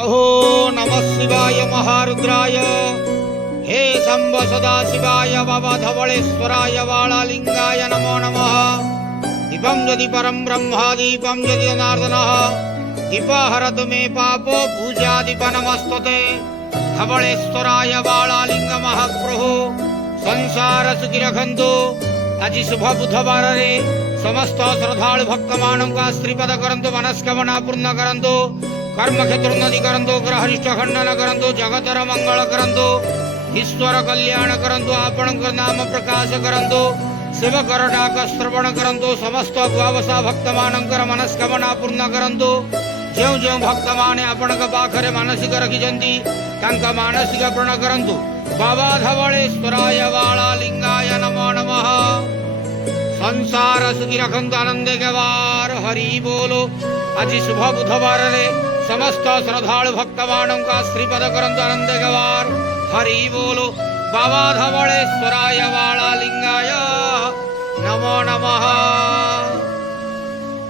अहो नमः शिवाय महारुद्राय हे शंभ सदाशिवाय बाबा धवलेश्वराय वाळालिंगाय नमो नमः। दीपं यदि परं ब्रह्म दीपं यदि जनार्दनः दीपहरतु मे पापो पूजादीप नमस्तुते। धवलेश्वराय वाळालिंग महाप्रभु संसार सुखी रखंतु। आज शुभ बुधवार रे समस्त श्रद्धालु भक्त मानक श्रीपद करंतु मनस्कामना पूर्ण करंतु। कर्म क्षेत्र उन्नति करंतु। ग्रहरिष्ठ खंडन करंतु। जगतर मंगल करंतु। ईश्वर कल्याण करंतु। आपण नाम प्रकाश करंतु। शिवकर डाक श्रवण करंतु। समस्त द्वावसा भक्त मानकर मनस्कामना पूर्ण करंतु। जो जो भक्त माने आपण पाखरे मानसिक रखिजंती तांका मानसिक पूर्ण करंतु। बाबा धवलेश्वराय वाळालिंगाय नमो नमः। संसार सुखी रखंतु आनंदे गवार हरि बोलो। आज शुभ बुधवार रे समस्त श्रद्धालु भक्त मानक श्रीपद करंतु आनंदे गवार हरि बोलो। बाबा धवलेश्वराय वाळालिंगाय नमो नमः।